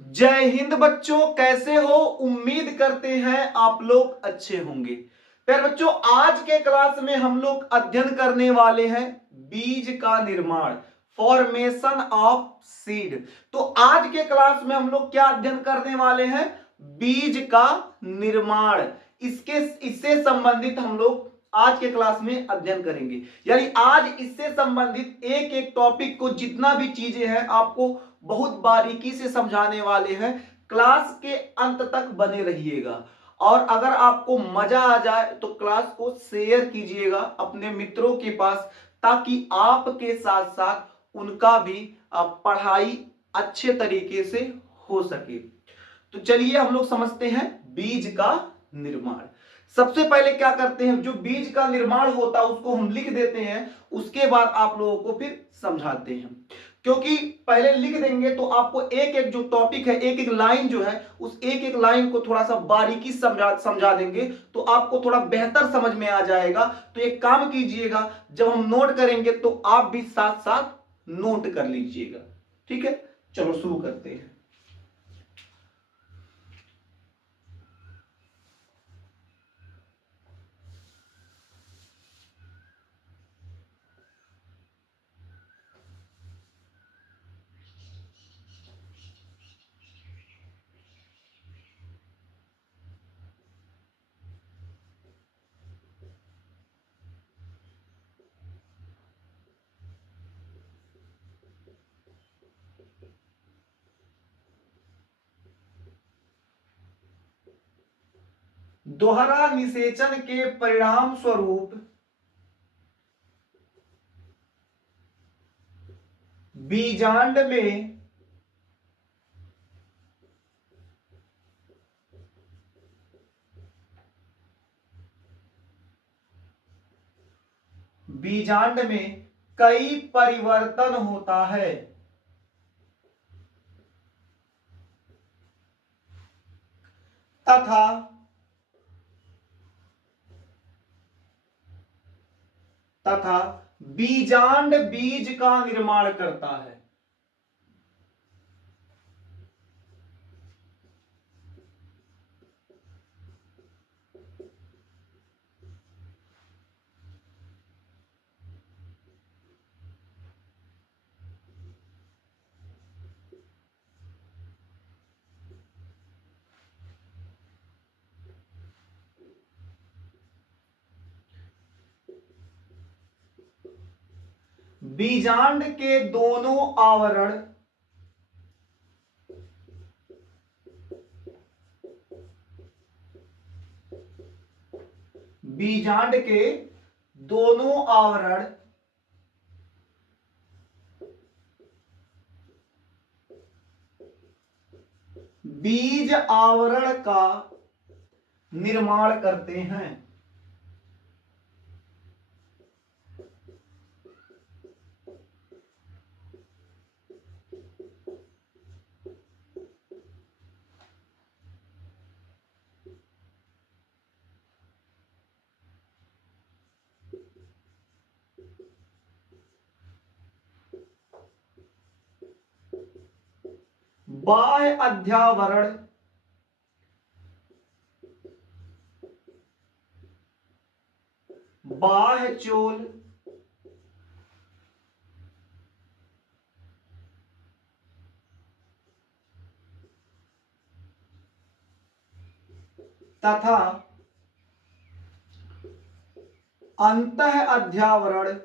जय हिंद बच्चों, कैसे हो? उम्मीद करते हैं आप लोग अच्छे होंगे। प्यारे बच्चों, आज के क्लास में हम लोग अध्ययन करने वाले हैं बीज का निर्माण, फॉर्मेशन ऑफ सीड। तो आज के क्लास में हम लोग क्या अध्ययन करने वाले हैं? बीज का निर्माण। इसके इससे संबंधित हम लोग आज के क्लास में अध्ययन करेंगे। यानी आज इससे संबंधित एक एक टॉपिक को, जितना भी चीजें हैं, आपको बहुत बारीकी से समझाने वाले हैं। क्लास के अंत तक बने रहिएगा। और अगर आपको मजा आ जाए तो क्लास को शेयर कीजिएगा अपने मित्रों के पास, ताकि आपके साथ साथ उनका भी पढ़ाई अच्छे तरीके से हो सके। तो चलिए हम लोग समझते हैं बीज का निर्माण। सबसे पहले क्या करते हैं, जो बीज का निर्माण होता है उसको हम लिख देते हैं, उसके बाद आप लोगों को फिर समझाते हैं। क्योंकि पहले लिख देंगे तो आपको एक एक जो टॉपिक है, एक एक लाइन जो है, उस एक एक लाइन को थोड़ा सा बारीकी समझा समझा देंगे तो आपको थोड़ा बेहतर समझ में आ जाएगा। तो एक काम कीजिएगा, जब हम नोट करेंगे तो आप भी साथ साथ नोट कर लीजिएगा। ठीक है, चलो शुरू करते हैं। दोहरा निषेचन के परिणाम स्वरूप बीजांड में बीजांड में कई परिवर्तन होता है तथा तथा बीजांड बीज का निर्माण करता है। बीजांड के दोनों आवरण बीजांड के दोनों आवरण बीज आवरण का निर्माण करते हैं। बाह्य अध्यावरण बाह्य चोल तथा अंतः अध्यावरण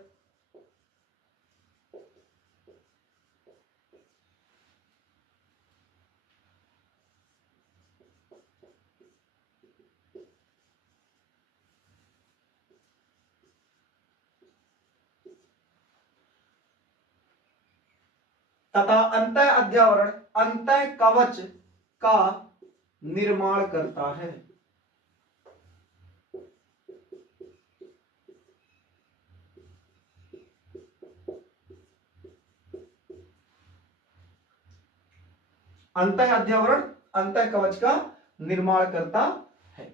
तथा अंतः अध्यावरण अंतः कवच का निर्माण करता है। अंतः अध्यावरण अंतः कवच का निर्माण करता है।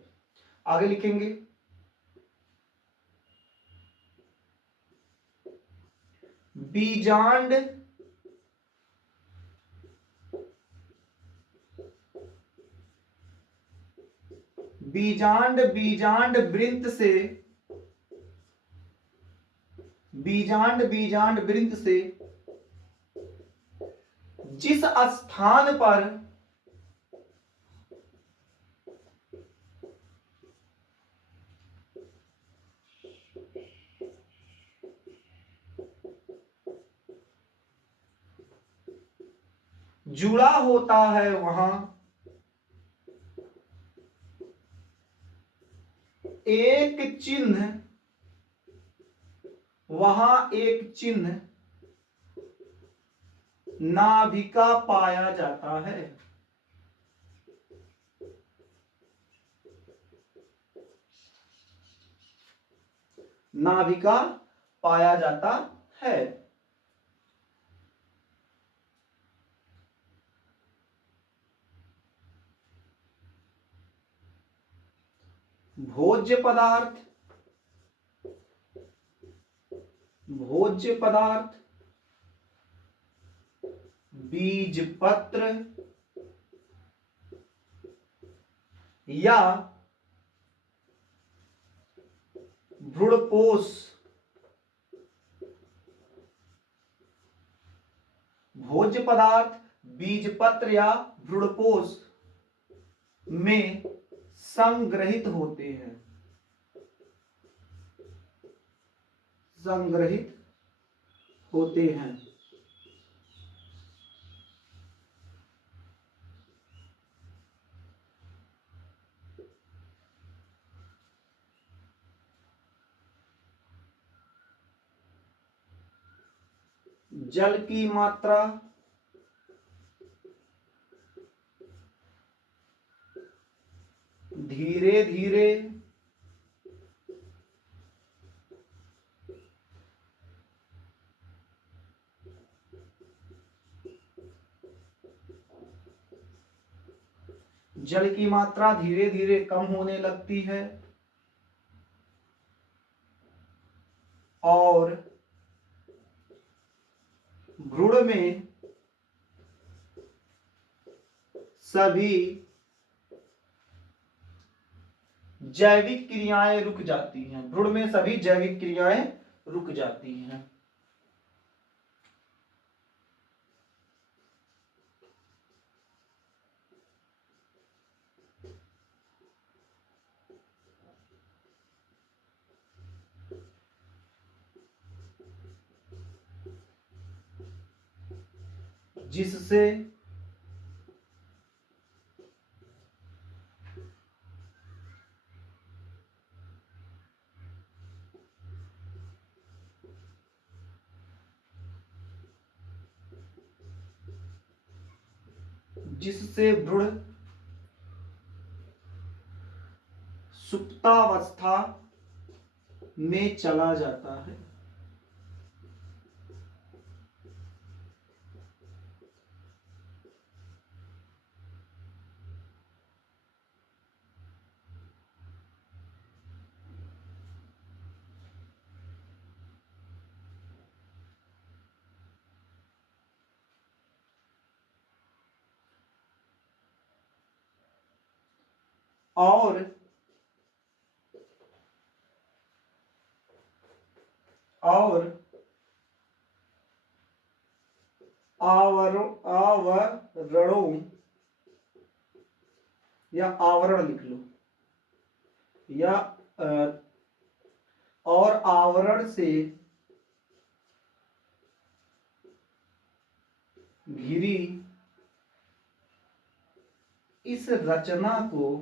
आगे लिखेंगे, बीजांड बीजांड बीजांड वृंत से, बीजांड बीजांड वृंत से जिस स्थान पर जुड़ा होता है वहां एक चिन्ह, वहां एक चिन्ह नाभिका पाया जाता है। नाभिका पाया जाता है। भोज्य पदार्थ, भोज्य पदार्थ बीज पत्र या भ्रूणपोष, भोज्य पदार्थ बीजपत्र या भ्रूणपोष में संग्रहित होते हैं, संग्रहित होते हैं। जल की मात्रा धीरे धीरे जल की मात्रा धीरे धीरे कम होने लगती है और भ्रूण में सभी जैविक क्रियाएं रुक जाती हैं, भ्रूण में सभी जैविक क्रियाएं रुक जाती हैं। जिससे जिससे भ्रूण सुप्तावस्था में चला जाता है। और आवरणों या आवरण लिख लो, या और आवरण से घिरी इस रचना को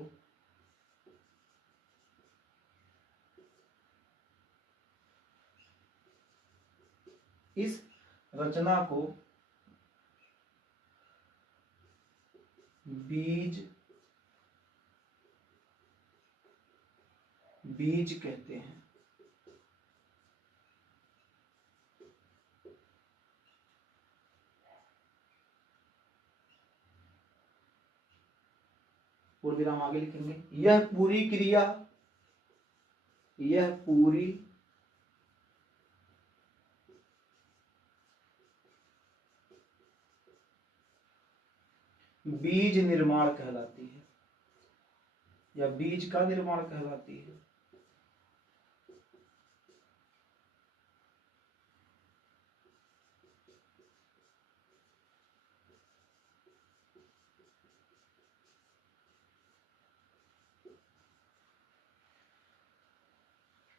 बीज कहते हैं। पूर्ण विराम आगे लिखेंगे। यह पूरी क्रिया, यह पूरी बीज निर्माण कहलाती है। या बीज का निर्माण कहलाती है।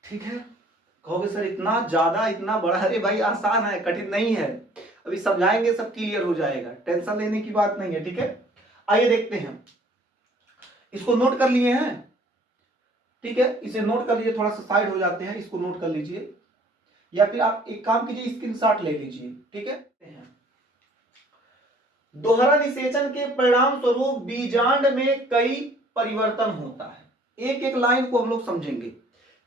ठीक है, कहोगे सर इतना ज्यादा इतना बड़ा, अरे भाई आसान है, कठिन नहीं है, अभी समझाएंगे सब क्लियर हो जाएगा, टेंशन लेने की बात नहीं है। ठीक है, आइए देखते हैं, इसको नोट कर लिए हैं। ठीक है, इसे नोट कर लीजिए, थोड़ा सा साइड हो जाते हैं, इसको नोट कर लीजिए, या फिर आप एक काम कीजिए स्क्रीनशॉट ले लीजिए। ठीक है, दोहरा निषेचन के परिणाम स्वरूप बीजांड में कई परिवर्तन होता है। एक एक लाइन को हम लोग समझेंगे।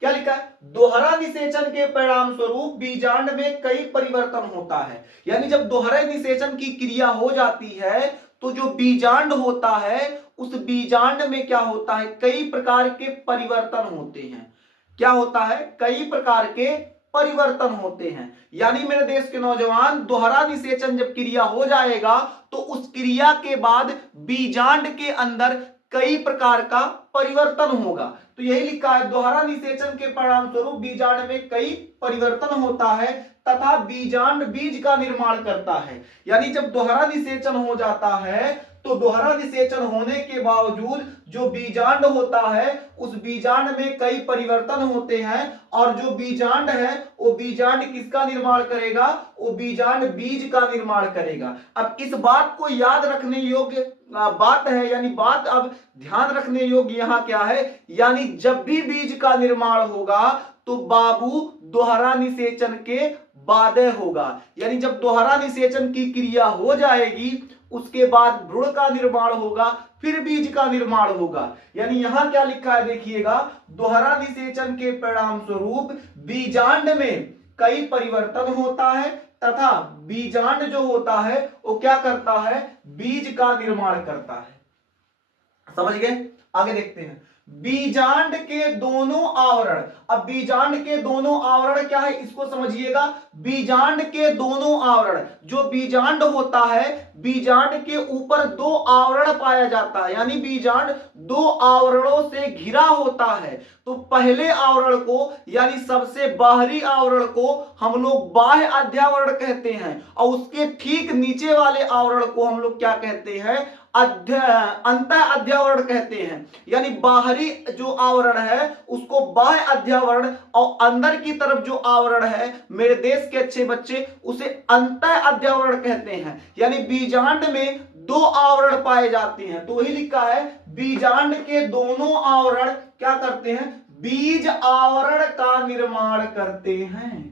क्या लिखा है? दोहरा निषेचन के परिणाम स्वरूप बीजांड में कई परिवर्तन होता है। यानी जब दोहरे निषेचन की क्रिया हो जाती है तो जो बीजांड होता है उस बीजांड में क्या होता है, कई प्रकार के परिवर्तन होते हैं। क्या होता है? कई प्रकार के परिवर्तन होते हैं। यानी मेरे देश के नौजवान, दोहरा निषेचन जब क्रिया हो जाएगा तो उस क्रिया के बाद बीजांड के अंदर कई प्रकार का परिवर्तन होगा। तो यही लिखा है, दोहरा निषेचन के परिणाम स्वरूप बीजांड में कई परिवर्तन होता है तथा बीजांड बीज का निर्माण करता है। यानी जब दोहरा निषेचन हो जाता है तो दोहरा निषेचन होने के बावजूद जो बीजांड होता है उस बीजांड में कई परिवर्तन होते हैं, और जो बीजांड है वो बीजांड किसका निर्माण करेगा? वो बीजांड बीज का निर्माण करेगा। अब इस बात को याद रखने योग्य बात है, यानी बात अब ध्यान रखने योग्य यहां क्या है, यानी जब भी बीज का निर्माण होगा तो बाबू दोहरा निषेचन के बाद होगा। यानी जब दोहरा निषेचन की क्रिया हो जाएगी उसके बाद भ्रूण का निर्माण होगा, फिर बीज का निर्माण होगा। यानी यहां क्या लिखा है देखिएगा, दोहरा निषेचन के परिणाम स्वरूप बीजांड में कई परिवर्तन होता है तथा बीजांड जो होता है वो क्या करता है? बीज का निर्माण करता है। समझ गए? आगे देखते हैं, बीजांड के दोनों आवरण। अब बीजांड के दोनों आवरण क्या है इसको समझिएगा। बीजांड के दोनों आवरण, जो बीजांड होता है बीजांड के ऊपर दो आवरण पाया जाता है, यानी बीजांड दो आवरणों से घिरा होता है। तो पहले आवरण को यानी सबसे बाहरी आवरण को हम लोग बाह्य अध्यावरण कहते हैं, और उसके ठीक नीचे वाले आवरण को हम लोग क्या कहते हैं? अंतः अध्यावरण कहते हैं। यानी बाहरी जो आवरण है उसको बाह्य अध्यावरण, और अंदर की तरफ जो आवरण है मेरे देश के अच्छे बच्चे उसे अंतः अध्यावरण कहते हैं। यानी बीजांड में दो आवरण पाए जाते हैं, तो वही लिखा है बीजांड के दोनों आवरण क्या करते हैं? बीज आवरण का निर्माण करते हैं।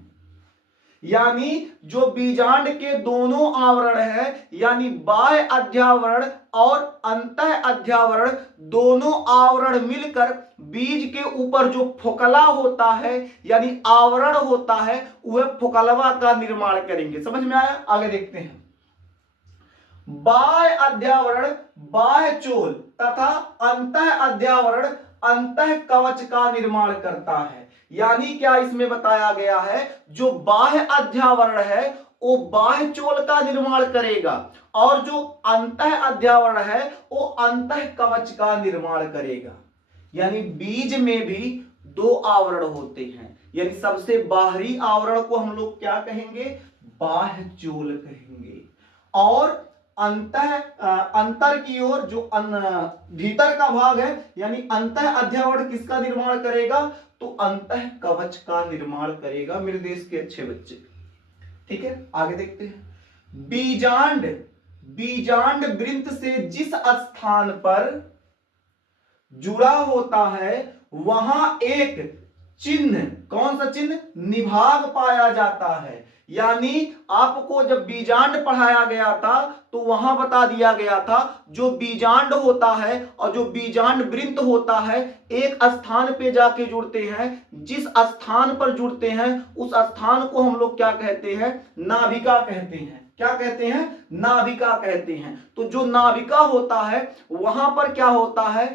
यानी जो बीजांड के दोनों आवरण है यानी बाह्य अध्यावरण और अंतः अध्यावरण, दोनों आवरण मिलकर बीज के ऊपर जो फोकला होता है यानी आवरण होता है वह फोकलवा का निर्माण करेंगे। समझ में आया? आगे देखते हैं, बाह्य अध्यावरण बाह्य चोल तथा अंतः अध्यावरण अंतः कवच का निर्माण करता है। यानी क्या इसमें बताया गया है, जो बाह्य अध्यावरण है वो बाह्य चोल का निर्माण करेगा, और जो अंतः अध्यावरण है वो अंतः कवच का निर्माण करेगा। यानी बीज में भी दो आवरण होते हैं, यानी सबसे बाहरी आवरण को हम लोग क्या कहेंगे? बाह्य चोल कहेंगे, और अंतर की ओर जो भीतर का भाग है यानी अंतः अध्यावरण किसका निर्माण करेगा? तो अंतः कवच का निर्माण करेगा मेरे देश के अच्छे बच्चे। ठीक है, आगे देखते हैं, बीजांड वृंत से जिस स्थान पर जुड़ा होता है वहां एक चिन्ह, कौन सा चिन्ह? निभाग पाया जाता है। यानी आपको जब बीजांड पढ़ाया गया था तो वहां बता दिया गया था जो बीजांड होता है और जो बीजांड वृंत होता है एक स्थान पे जाके जुड़ते हैं, जिस स्थान पर जुड़ते हैं उस स्थान को हम लोग क्या कहते हैं? नाभिका कहते हैं। क्या कहते हैं? नाभिका कहते हैं। तो जो नाभिका होता है वहां पर क्या होता है,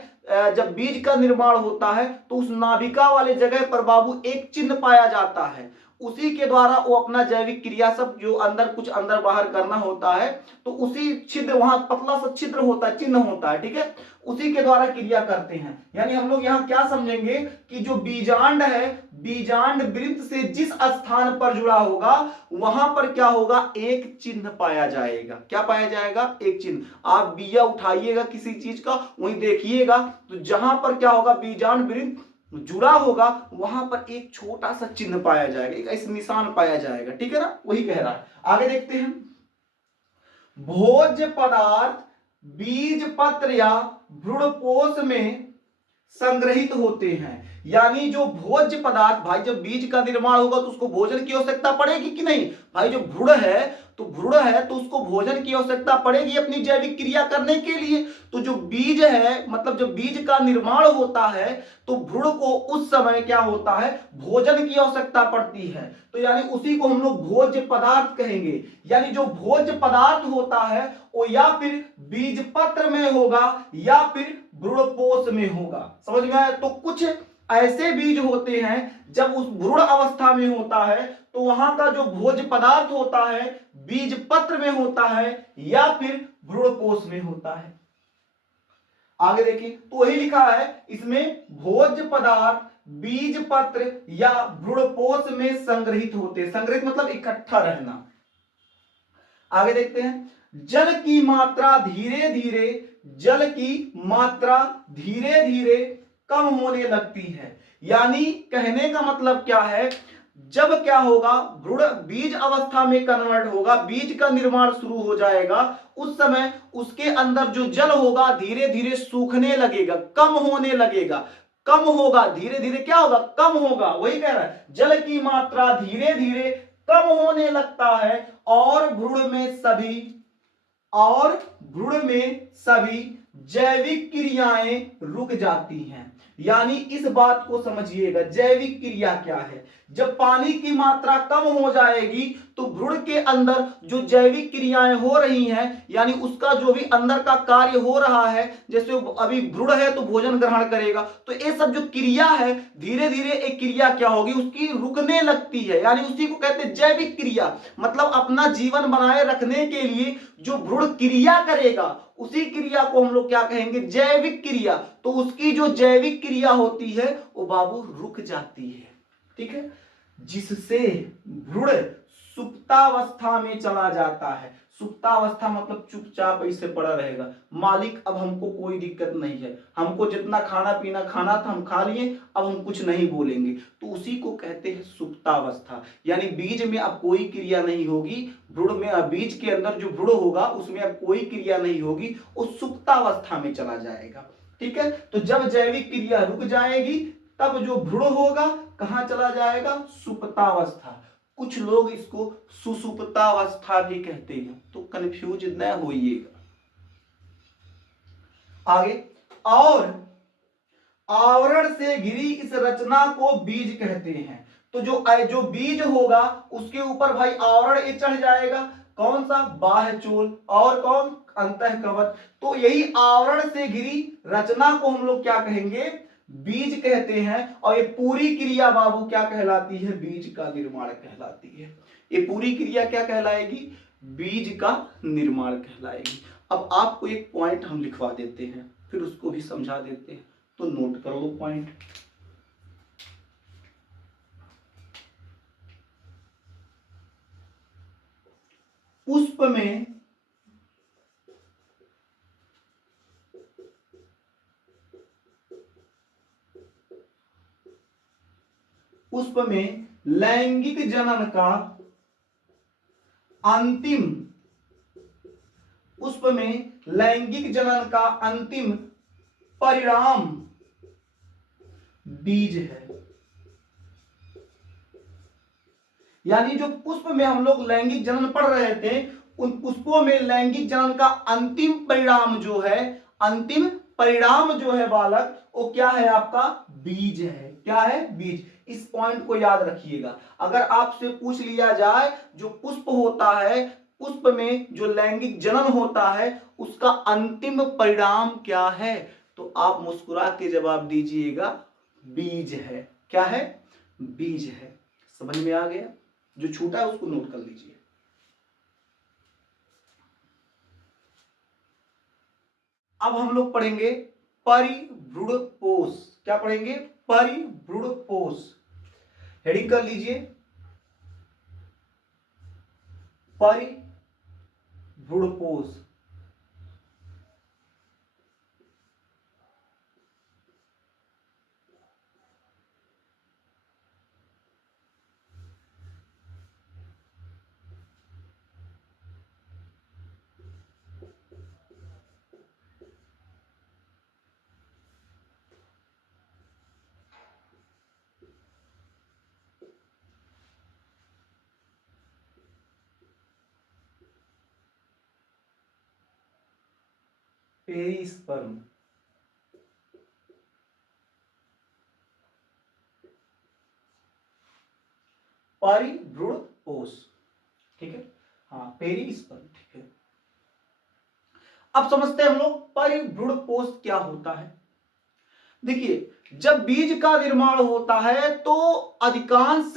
जब बीज का निर्माण होता है तो उस नाभिका वाले जगह पर बाबू एक चिन्ह पाया जाता है, उसी के द्वारा वो अपना जैविक क्रिया सब जो अंदर कुछ अंदर बाहर करना होता है, तो उसी छिद्र, वहां पतला सा छिद्र होता है, चिन्ह होता है, ठीक है, उसी के द्वारा क्रिया करते हैं। यानी हम लोग यहाँ क्या समझेंगे कि जो बीजांड है, बीजांड वृत्त से जिस स्थान पर जुड़ा होगा वहां पर क्या होगा, एक चिन्ह पाया जाएगा। क्या पाया जाएगा? एक चिन्ह। आप बिया उठाइएगा किसी चीज का, वहीं देखिएगा तो जहां पर क्या होगा, बीजांड वृत्त जुड़ा होगा वहां पर एक छोटा सा चिन्ह पाया जाएगा, एक ऐसा निशान पाया जाएगा, ठीक है ना, वही कह रहा है। आगे देखते हैं, भोज्य पदार्थ बीज पत्र या भ्रूणपोष में संग्रहित होते हैं। यानी जो भोज्य पदार्थ, भाई जब बीज का निर्माण होगा तो उसको भोजन की आवश्यकता पड़ेगी कि नहीं? भाई जो भ्रूण है तो उसको भोजन की आवश्यकता पड़ेगी अपनी जैविक क्रिया करने के लिए। तो जो बीज है, मतलब जब बीज का निर्माण होता है तो भ्रूण को उस समय क्या होता है, भोजन की आवश्यकता पड़ती है। तो यानी उसी को हम लोग भोज्य पदार्थ कहेंगे। यानी जो भोज्य पदार्थ होता है वो या फिर बीज पत्र में होगा या फिर भ्रूणपोष में होगा। समझ में आया? तो कुछ ऐसे बीज होते हैं जब उस भ्रूण अवस्था में होता है तो वहां का जो भोज्य पदार्थ होता है बीज पत्र में होता है या फिर भ्रूणपोष में होता है। आगे देखिए, तो वही लिखा है इसमें, भोज्य पदार्थ बीज पत्र या भ्रूणपोष में संग्रहित होते हैं। संग्रहित मतलब इकट्ठा रहना। आगे देखते हैं, जल की मात्रा धीरे धीरे, जल की मात्रा धीरे धीरे कम होने लगती है। यानी कहने का मतलब क्या है, जब क्या होगा, भ्रूण बीज अवस्था में कन्वर्ट होगा, बीज का निर्माण शुरू हो जाएगा, उस समय उसके अंदर जो जल होगा धीरे धीरे सूखने लगेगा, कम होने लगेगा, कम होगा, धीरे धीरे क्या होगा, कम होगा। वही कह रहा है, जल की मात्रा धीरे धीरे कम होने लगता है और भ्रूण में सभी जैविक क्रियाएं रुक जाती हैं। यानी इस बात को समझिएगा, जैविक क्रिया क्या है। जब पानी की मात्रा कम हो जाएगी तो भ्रूण के अंदर जो जैविक क्रियाएं हो रही हैं, यानी उसका जो भी अंदर का कार्य हो रहा है, जैसे अभी भ्रूण है तो भोजन ग्रहण करेगा, तो ये सब जो क्रिया है धीरे धीरे एक क्रिया क्या होगी, उसकी रुकने लगती है। यानी उसी को कहते हैं जैविक क्रिया। मतलब अपना जीवन बनाए रखने के लिए जो भ्रूण क्रिया करेगा उसी क्रिया को हम लोग क्या कहेंगे, जैविक क्रिया। तो उसकी जो जैविक क्रिया होती है वो बाबू रुक जाती है, ठीक है, जिससे भ्रूण सुप्तावस्था में चला जाता है। सुप्तावस्था मतलब चुपचाप ऐसे पड़ा रहेगा, मालिक अब हमको कोई दिक्कत नहीं है, हमको जितना खाना पीना खाना था हम खा लिए, अब हम कुछ नहीं बोलेंगे, तो उसी को कहते हैं सुप्तावस्था। यानी बीज में अब कोई क्रिया नहीं होगी, भ्रूण में, बीज के अंदर जो भ्रूण होगा उसमें अब कोई क्रिया नहीं होगी, वो सुप्तावस्था में चला जाएगा, ठीक है। तो जब जैविक क्रिया रुक जाएगी तब जो भ्रूण होगा कहां चला जाएगा, सुप्तावस्था। कुछ लोग इसको सुसुप्तावस्था भी कहते हैं, तो कंफ्यूज न होइएगा। आगे, और आवरण से घिरी इस रचना को बीज कहते हैं। तो जो बीज होगा उसके ऊपर भाई आवरण ये चढ़ जाएगा, कौन सा, बाह्यचोल, और कौन, अंतःकवच। तो यही आवरण से घिरी रचना को हम लोग क्या कहेंगे, बीज कहते हैं। और ये पूरी क्रिया बाबू क्या कहलाती है, बीज का निर्माण कहलाती है। ये पूरी क्रिया क्या कहलाएगी, बीज का निर्माण कहलाएगी। अब आपको एक पॉइंट हम लिखवा देते हैं, फिर उसको भी समझा देते हैं, तो नोट कर लो पॉइंट। पुष्प में लैंगिक जनन का अंतिम, पुष्प में लैंगिक जनन का अंतिम परिणाम बीज है। यानी जो पुष्प में हम लोग लैंगिक जनन पढ़ रहे थे, उन पुष्पों में लैंगिक जनन का अंतिम परिणाम जो है, अंतिम परिणाम जो है बालक, वो क्या है, आपका बीज है। क्या है, बीज। इस पॉइंट को याद रखिएगा। अगर आपसे पूछ लिया जाए जो पुष्प होता है, पुष्प में जो लैंगिक जनन होता है उसका अंतिम परिणाम क्या है, तो आप मुस्कुरा के जवाब दीजिएगा बीज है। क्या है, बीज है। समझ में आ गया? जो छूटा है उसको नोट कर लीजिए। अब हम लोग पढ़ेंगे परिभ्रूण पोष। क्या पढ़ेंगे? परिभ्रूण पोष। हेडिंग कर लीजिए, परिभ्रूण पोष। पेरिस्पर्म। परिभ्रूण पोष, ठीक है। हाँ, पेरिस्पर्म, ठीक है। अब समझते हैं हम लोग परिभ्रूण पोष क्या होता है। देखिए, जब बीज का निर्माण होता है तो अधिकांश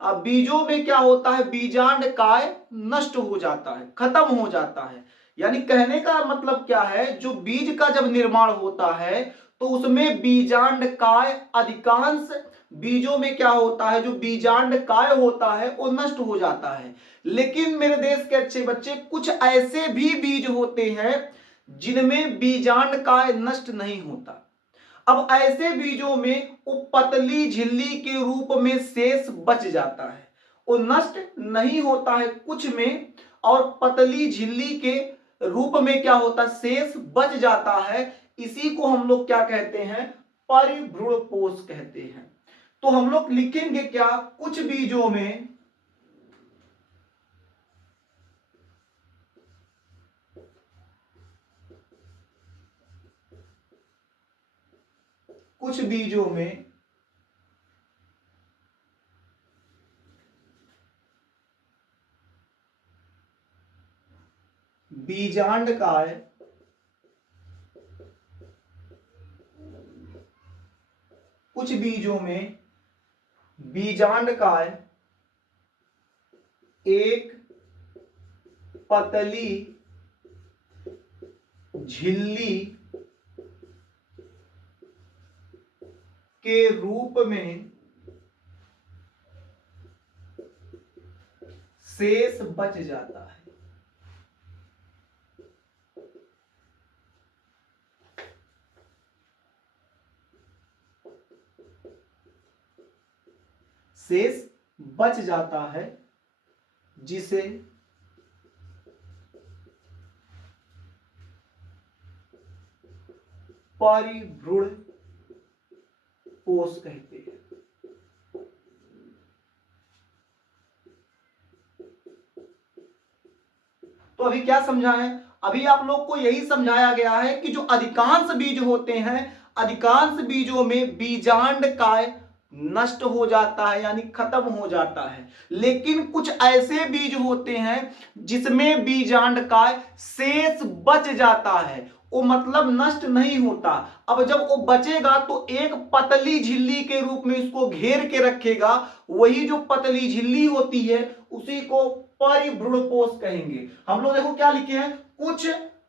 बीजों में क्या होता है, बीजांड काय नष्ट हो जाता है, खत्म हो जाता है। यानी कहने का मतलब क्या है, जो बीज का जब निर्माण होता है तो उसमें बीजांड काय, अधिकांश बीजों में क्या होता है, जो बीजांड काय होता है वो नष्ट हो जाता है। लेकिन मेरे देश के अच्छे बच्चे, कुछ ऐसे भी बीज होते हैं जिनमें बीजांड काय नष्ट नहीं होता। अब ऐसे बीजों में वो पतली झिल्ली के रूप में शेष बच जाता है, वो नष्ट नहीं होता है कुछ में, और पतली झिल्ली के रूप में क्या होता है, शेष बच जाता है। इसी को हम लोग क्या कहते हैं, परिभ्रूण पोष कहते हैं। तो हम लोग लिखेंगे क्या, कुछ बीजों में कुछ बीजों में बीजांड काय कुछ बीजों में बीजांड काय एक पतली झिल्ली के रूप में शेष बच जाता है। शेष बच जाता है जिसे परिभ्रूण पोष कहते हैं। तो अभी क्या समझा है, अभी आप लोग को यही समझाया गया है कि जो अधिकांश बीज होते हैं, अधिकांश बीजों में बीजांड काय नष्ट हो जाता है, यानी खत्म हो जाता है। लेकिन कुछ ऐसे बीज होते हैं जिसमें बीजांड काय शेष बच जाता है, वो मतलब नष्ट नहीं होता। अब जब वो बचेगा तो एक पतली झिल्ली के रूप में इसको घेर के रखेगा। वही जो पतली झिल्ली होती है उसी को परिभ्रूण पोष कहेंगे। हम लोग देखो क्या लिखे हैं, कुछ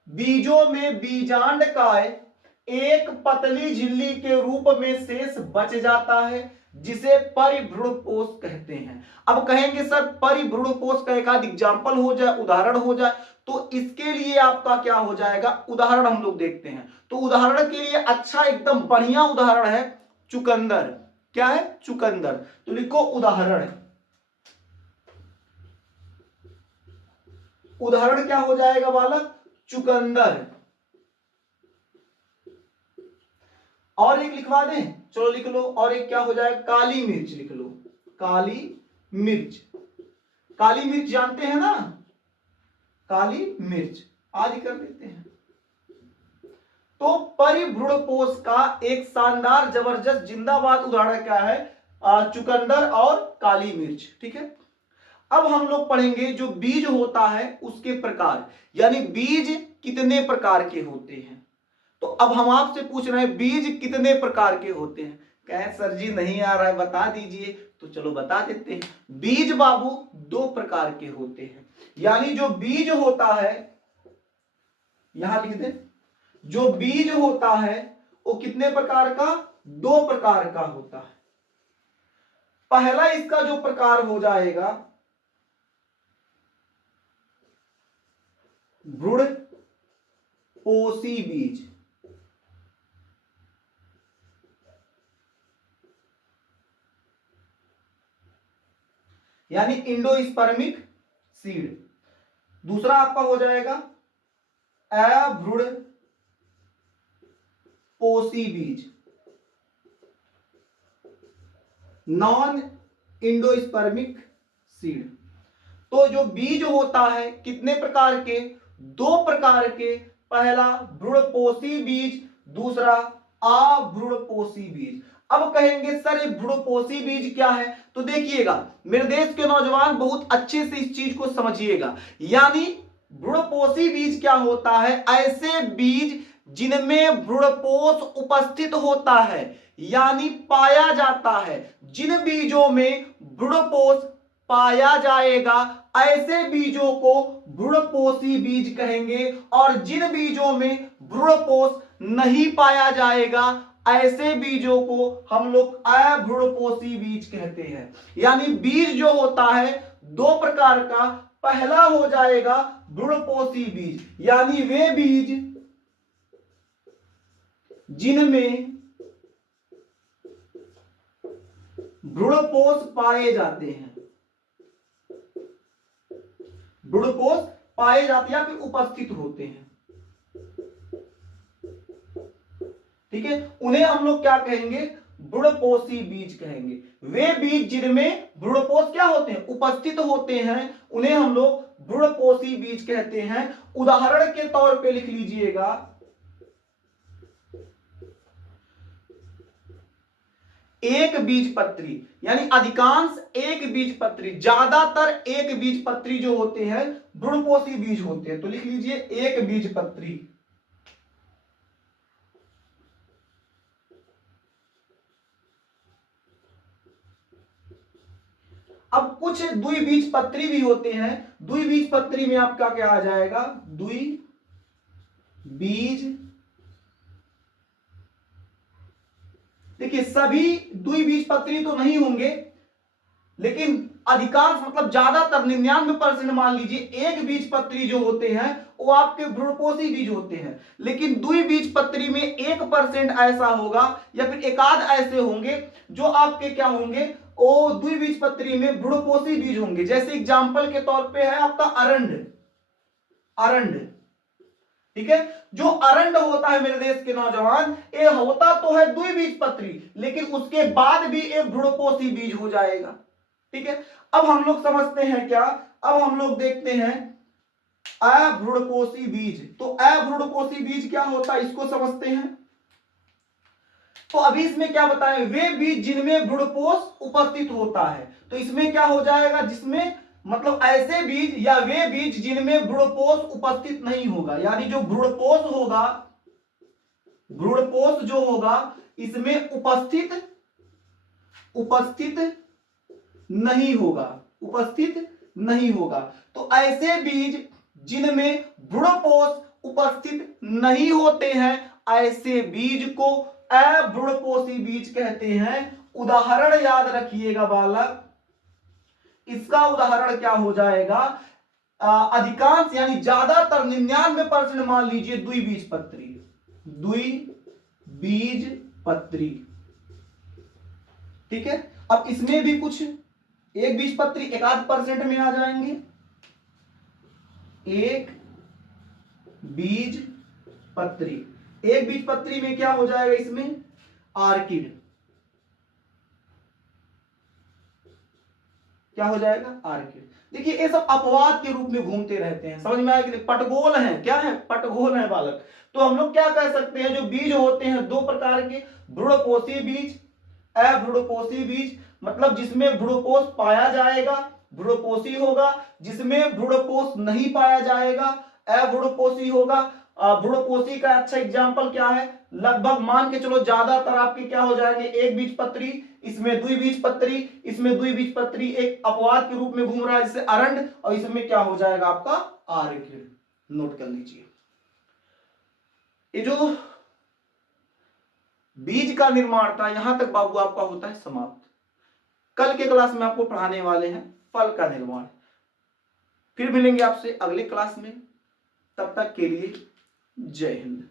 बीजों में बीजांड काय एक पतली झिल्ली के रूप में शेष बच जाता है, जिसे परिभ्रूण पोष कहते हैं। अब कहेंगे सर परिभ्रूण पोष का एक आध एग्जाम्पल हो जाए, उदाहरण हो जाए, तो इसके लिए आपका क्या हो जाएगा, उदाहरण हम लोग देखते हैं। तो उदाहरण के लिए अच्छा एकदम बढ़िया उदाहरण है चुकंदर। क्या है, चुकंदर। तो लिखो उदाहरण। उदाहरण क्या हो जाएगा बालक, चुकंदर। और एक लिखवा दें, चलो लिख लो। और एक क्या हो जाएगा, काली मिर्च लिख लो। काली मिर्च, काली मिर्च जानते हैं ना, काली मिर्च आदि कर देते हैं। तो परिभ्रूण पोष का एक शानदार जबरदस्त जिंदाबाद उदाहरण क्या है, चुकंदर और काली मिर्च, ठीक है। अब हम लोग पढ़ेंगे जो बीज होता है उसके प्रकार, यानी बीज कितने प्रकार के होते हैं। तो अब हम आपसे पूछ रहे हैं बीज कितने प्रकार के होते हैं। कहें सर जी नहीं आ रहा है, बता दीजिए। तो चलो बता देते हैं। बीज बाबू दो प्रकार के होते हैं, यानी जो बीज होता है, यहां लिख दे, जो बीज होता है वो कितने प्रकार का, दो प्रकार का होता है। पहला इसका जो प्रकार हो जाएगा भ्रूणपोषी बीज, यानी इंडोस्पर्मिक सीड। दूसरा आपका हो जाएगा अभ्रूणपोषी बीज, नॉन इंडोस्पर्मिक सीड। तो जो बीज होता है कितने प्रकार के, दो प्रकार के। पहला भ्रूणपोषी बीज, दूसरा अभ्रूणपोषी बीज। अब कहेंगे सर ये भ्रूणपोषी बीज क्या है, तो देखिएगा मेरे देश के नौजवान बहुत अच्छे से इस चीज को समझिएगा। यानी भ्रूणपोषी बीज क्या होता है, ऐसे बीज जिनमें भ्रूणपोष उपस्थित होता है, यानी पाया जाता है। जिन बीजों में भ्रूणपोष पाया जाएगा ऐसे बीजों को भ्रूणपोषी बीज कहेंगे, और जिन बीजों में भ्रूणपोष नहीं पाया जाएगा ऐसे बीजों को हम लोग अभ्रूणपोषी बीज कहते हैं। यानी बीज जो होता है दो प्रकार का, पहला हो जाएगा भ्रूणपोषी बीज, यानी वे बीज जिनमें भ्रूणपोष पाए जाते हैं, भ्रूणपोष पाए जाते हैं या फिर उपस्थित होते हैं, ठीक है, उन्हें हम लोग क्या कहेंगे, भ्रूणपोषी बीज कहेंगे। वे बीज जिनमें भ्रूणपोष क्या होते हैं, उपस्थित होते हैं, उन्हें हम लोग भ्रूणपोषी बीज कहते हैं। उदाहरण के तौर पे लिख लीजिएगा, एक बीजपत्री, यानी अधिकांश एक बीजपत्री, ज्यादातर एक बीजपत्री जो होते हैं भ्रूणपोषी बीज होते हैं। तो लिख लीजिए एक बीजपत्री। अब कुछ द्विबीजपत्री भी होते हैं। द्विबीजपत्री में आपका क्या आ जाएगा, द्विबीज। देखिए सभी द्विबीजपत्री तो नहीं होंगे, लेकिन अधिकांश मतलब ज्यादातर 99% मान लीजिए एक बीजपत्री जो होते हैं वो आपके भ्रूणपोषी बीज होते हैं। लेकिन द्विबीजपत्री में 1% ऐसा होगा या फिर एकाध ऐसे होंगे जो आपके क्या होंगे, वो द्विबीजपत्री में भ्रूणपोषी बीज होंगे। जैसे एग्जांपल के तौर पे है आपका अरंड, अरंड, ठीक है। जो अरंड होता है मेरे देश के नौजवान, ये होता तो है द्विबीजपत्री, लेकिन उसके बाद भी एक भ्रूणपोषी बीज हो जाएगा, ठीक है। अब हम लोग समझते हैं क्या, अब हम लोग देखते हैं अभ्रूणपोषी बीज। तो अभ्रूणपोषी बीज क्या होता है इसको समझते हैं। तो अभी इसमें क्या बताएं, वे बीज जिनमें भ्रूणपोष उपस्थित होता है। तो इसमें क्या हो जाएगा, जिसमें मतलब ऐसे बीज या वे बीज जिनमें भ्रूणपोष उपस्थित नहीं होगा, यानी जो भ्रूणपोष होगा, भ्रूणपोष जो होगा इसमें उपस्थित नहीं होगा, उपस्थित नहीं होगा। तो ऐसे बीज जिनमें भ्रूणपोष उपस्थित नहीं होते हैं ऐसे बीज को अभ्रूणपोषी बीज कहते हैं। उदाहरण याद रखिएगा बालक, इसका उदाहरण क्या हो जाएगा, अधिकांश यानी ज्यादातर 99% मान लीजिए द्विबीजपत्री, द्विबीजपत्री, ठीक है। अब इसमें भी कुछ एक बीजपत्री एकाध % में आ जाएंगे। एक बीजपत्री, एक बीजपत्री में क्या हो जाएगा, इसमें आर्किड, क्या हो जाएगा, आर्किड। देखिए ये सब अपवाद के रूप में घूमते रहते हैं, समझ में आया कि नहीं, पटगोल हैं, क्या है, पटगोल है बालक। तो हम लोग क्या कह सकते हैं, जो बीज होते हैं दो प्रकार के, भ्रूणपोषी बीज, अभ्रूणपोषी बीज, मतलब जिसमें भ्रूणपोष पाया जाएगा भ्रूणपोषी होगा, जिसमें भ्रूणपोष नहीं पाया जाएगा अभ्रूणपोषी होगा। भ्रूणपोषी का अच्छा एग्जाम्पल क्या है, लगभग मान के चलो ज्यादातर आपके क्या हो जाएंगे, एक बीजपत्री, इसमें द्विबीजपत्री, इसमें द्विबीजपत्री एक अपवाद के रूप में घूम रहा है जैसे अरंड, और इसमें क्या हो जाएगा आपका आर्किड। नोट कर लीजिए, ये जो बीज का निर्माण था यहां तक बाबू आपका होता है समाप्त। कल के क्लास में आपको पढ़ाने वाले हैं फल का निर्माण। फिर मिलेंगे आपसे अगले क्लास में, तब तक के लिए जय हिंद।